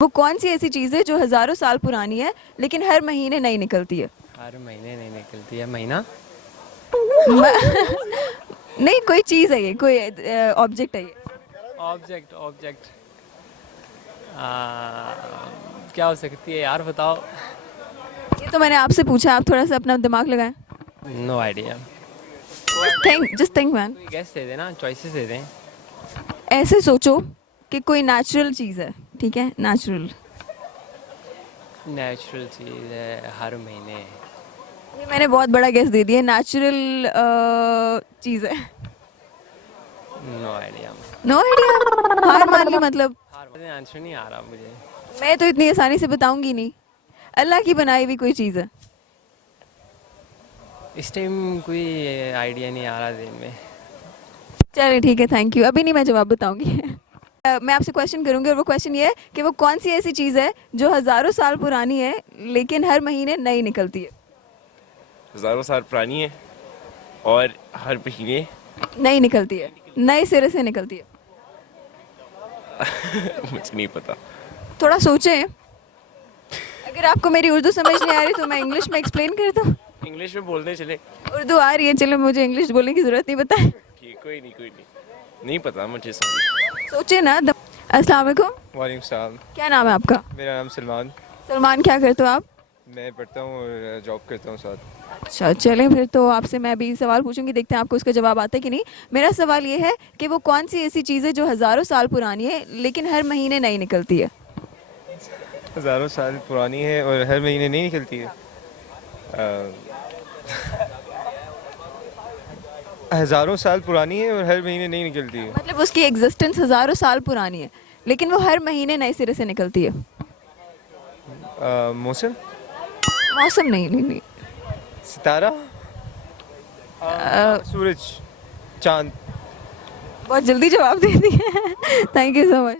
वो कौन सी ऐसी चीज़ है जो हज़ारों साल पुरानी है लेकिन हर महीने नई निकलती है? हर महीने नहीं निकलती है महीना। म- नहीं, कोई चीज़ है ये, कोई ऑब्जेक्ट है ये। ऑब्जेक्ट ऑब्जेक्ट क्या हो सकती है यार, बताओ। ये तो मैंने आपसे पूछा, आप थोड़ा सा अपना दिमाग लगाएं। No idea. Just think man. कोई गेस दे देना, चॉइसेस दे दें। ऐसे सोचो कि कोई नेचुरल चीज़ है, ठीक है, नेचुरल। नेचुरल चीज़ है हर महीने। ये मैंने बहुत बड़ा गेस दे दिया, नेचुरल चीज़ है। No idea. नो आइडिया, हार मान ली मतलब। आंसर नहीं आ रहा मुझे। मैं तो इतनी आसानी से बताऊंगी नहीं। अल्लाह की बनाई हुई कोई चीज़ है। इस टाइम कोई आइडिया नहीं आ रहा दिन में। चलिए ठीक है, थैंक यू। अभी नहीं, मैं जवाब बताऊंगी। मैं आपसे क्वेश्चन करूंगी और वो क्वेश्चन ये है कि वो कौन सी ऐसी चीज़ है जो हज़ारों साल पुरानी है लेकिन हर महीने नई निकलती है? हज़ारों साल पुरानी है और हर महीने नई निकलती है, नए सिरे से निकलती है। मुझे नहीं पता। थोड़ा सोचें। अगर आपको मेरी उर्दू समझ नहीं आ रही तो मैं इंग्लिश में एक्सप्लेन कर दूं। इंग्लिश में बोलने चले। उर्दू आ रही है, चलो, मुझे इंग्लिश बोलने की ज़रूरत नहीं, बताएं। ठीक, कोई नहीं कोई नहीं। नहीं पता मुझे, सॉरी। सोचे ना। अस्सलाम वालेकुम। वालेकुम सलाम। क्या नाम है आपका? मेरा नाम सलमान। सलमान, क्या करते हो आप? मैं पढ़ता हूँ और जॉब करता हूँ साथ। अच्छा, चलें फिर तो आपसे मैं भी सवाल पूछूंगी, देखते हैं आपको उसका जवाब आता है कि नहीं। मेरा सवाल ये है कि वो कौन सी ऐसी चीज़ है जो हज़ारों साल पुरानी है लेकिन हर महीने नई निकलती है? हज़ारों साल पुरानी है और हर महीने नहीं निकलती है। हज़ारों साल पुरानी है और हर महीने नहीं निकलती है। मतलब उसकी एग्जिस्टेंस हज़ारों साल पुरानी है लेकिन वो हर महीने नए सिरे से निकलती है। मौसम। मौसम नहीं, नहीं, नहीं। सितारा। सूरज। चांद। बहुत जल्दी जवाब दे दिया। Thank you so much.